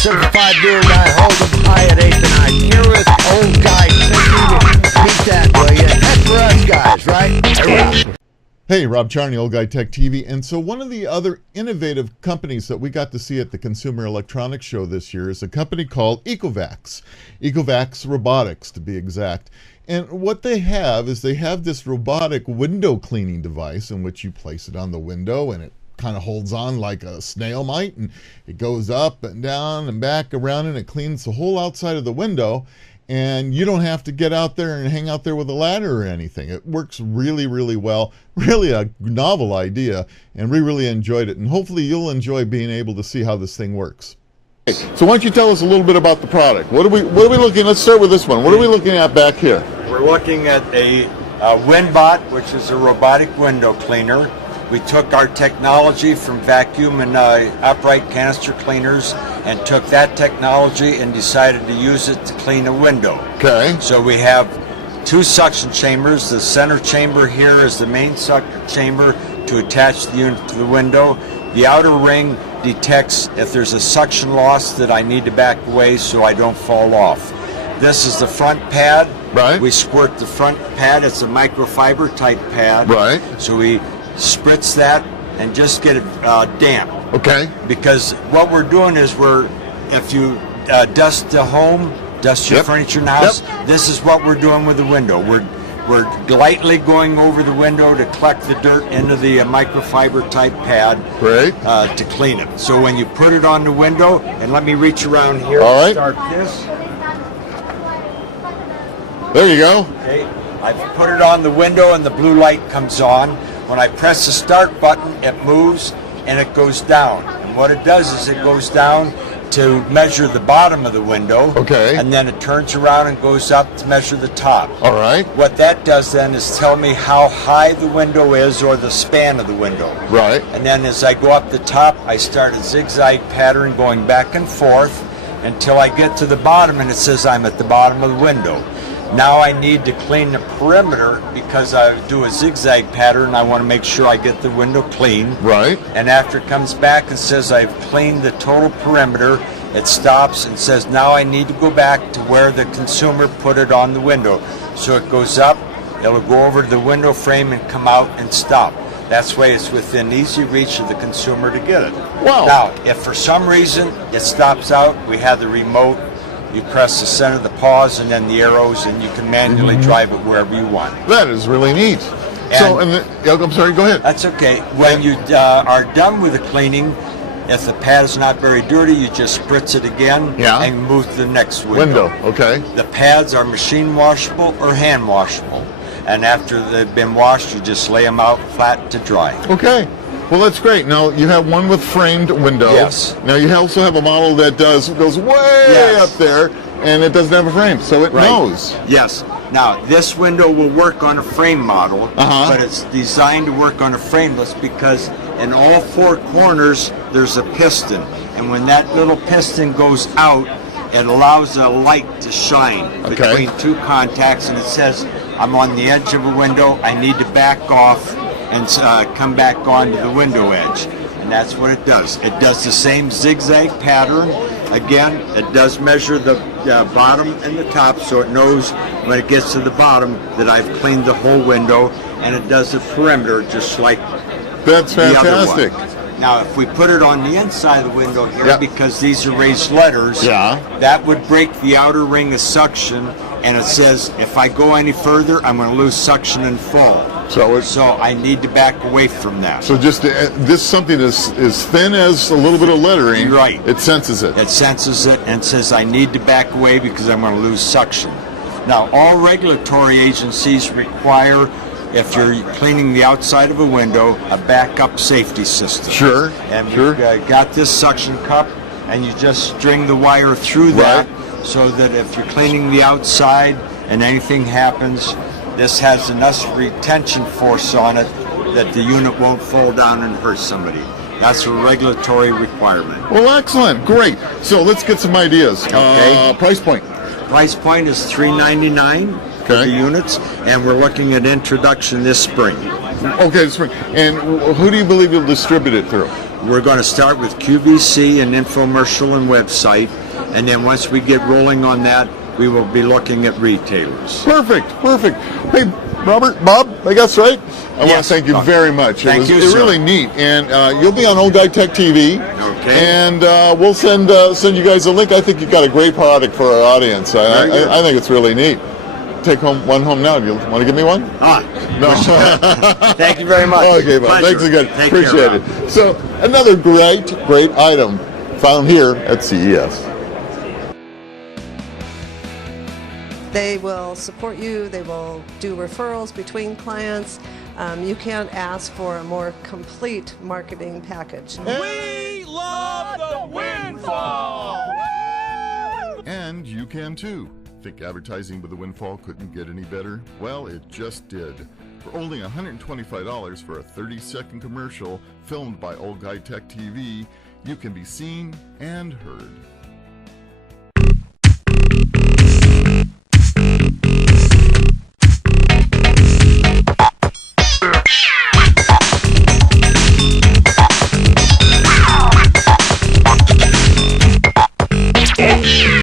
Simplified Dual Guy, Holden, Hyatt, 8th and I. Here with Old Guy Tech TV. Beat that, will you? That's for us guys, right? Hey, Rob. Hey, Rob Charney, Old Guy Tech TV. And so one of the other innovative companies that we got to see at the Consumer Electronics Show this year is a company called Ecovacs. Ecovacs Robotics, to be exact. And what they have is they have this robotic window cleaning device in which you place it on the window and it kind of holds on like a snail might, and it goes up and down and back around and it cleans the whole outside of the window. And you don't have to get out there and hang out there with a ladder or anything. It works really, really well. Really a novel idea, and we really enjoyed it. And hopefully you'll enjoy being able to see how this thing works. So why don't you tell us a little bit about the product? What are we looking? Let's start with this one. What are we looking at back here? We're looking at a WinBot, which is a robotic window cleaner. We took our technology from vacuum and upright canister cleaners and took that technology and decided to use it to clean a window. Okay. So we have two suction chambers. The center chamber here is the main suction chamber to attach the unit to the window. The outer ring detects if there's a suction loss that I need to back away so I don't fall off. This is the front pad. Right. We squirt the front pad. It's a microfiber type pad. Right. So we spritz that and just get it damp. Okay. Because what we're doing is if you dust the home, dust your furniture in the house, this is what we're doing with the window. We're lightly going over the window to collect the dirt into the microfiber type pad. Right. To clean it. So when you put it on the window, and let me reach around here All and right. start this. There you go. Okay. I've put it on the window and the blue light comes on. When I press the start button, it moves and it goes down. And what it does is it goes down to measure the bottom of the window. Okay. And then it turns around and goes up to measure the top. All right. What that does then is tell me how high the window is or the span of the window. Right. And then as I go up the top, I start a zigzag pattern going back and forth until I get to the bottom and it says I'm at the bottom of the window. Now I need to clean the perimeter because I do a zigzag pattern. I want to make sure I get the window clean. Right. And after it comes back and says I've cleaned the total perimeter, it stops and says now I need to go back to where the consumer put it on the window. So it goes up, it'll go over to the window frame and come out and stop. That's why it's within easy reach of the consumer to get it. Wow. Now, if for some reason it stops out, we have the remote. You press the center of the pause and then the arrows, and you can manually drive it wherever you want. That is really neat. I'm sorry, go ahead. That's okay. When you are done with the cleaning, if the pad is not very dirty, you just spritz it again and move to the next window. Okay. The pads are machine washable or hand washable. And after they've been washed, you just lay them out flat to dry. Okay. Well, that's great. Now, you have one with framed window. Yes. Now, you also have a model that goes way up there, and it doesn't have a frame, so it knows. Yes. Now, this window will work on a frame model, but it's designed to work on a frameless because in all four corners, there's a piston. And when that little piston goes out, it allows a light to shine between two contacts, and it says, I'm on the edge of a window, I need to back off and come back onto the window edge. And that's what it does. It does the same zigzag pattern. Again, it does measure the bottom and the top, so it knows when it gets to the bottom that I've cleaned the whole window, and it does the perimeter just like That's fantastic. the other one. Now, if we put it on the inside of the window here, because these are raised letters, that would break the outer ring of suction, and it says if I go any further, I'm going to lose suction and fall. So I need to back away from that. So just this something as thin as a little bit of lettering, it senses it. It senses it and says I need to back away because I'm going to lose suction. Now, all regulatory agencies require, if you're cleaning the outside of a window, a backup safety system. Sure. And we've got this suction cup, and you just string the wire through that so that if you're cleaning the outside and anything happens, this has enough retention force on it that the unit won't fall down and hurt somebody. That's a regulatory requirement. Well, excellent. Great. So let's get some ideas. Okay. Price point. Price point is $399 for the units, and we're looking at introduction this spring. Okay, this spring. And who do you believe you'll distribute it through? We're going to start with QVC and infomercial and website, and then once we get rolling on that, we will be looking at retailers. Perfect. Hey, Robert, Bob, I guess, right? I want to thank you very much. Thank you, It's sir. really neat. And you'll be on Old Guy Tech TV. Okay. And we'll send you guys a link. I think you've got a great product for our audience. I think it's really neat. Take one home now. Do you want to give me one? No. Thank you very much. Okay, Bob. Pleasure. Thanks again. Take Appreciate care, it. Rob. So another great item found here at CES. They will support you. They will do referrals between clients. You can't ask for a more complete marketing package. We love the windfall! And you can too. Think advertising with the Windfall couldn't get any better? Well, it just did. For only $125 for a 30-second commercial filmed by Old Guy Tech TV, you can be seen and heard.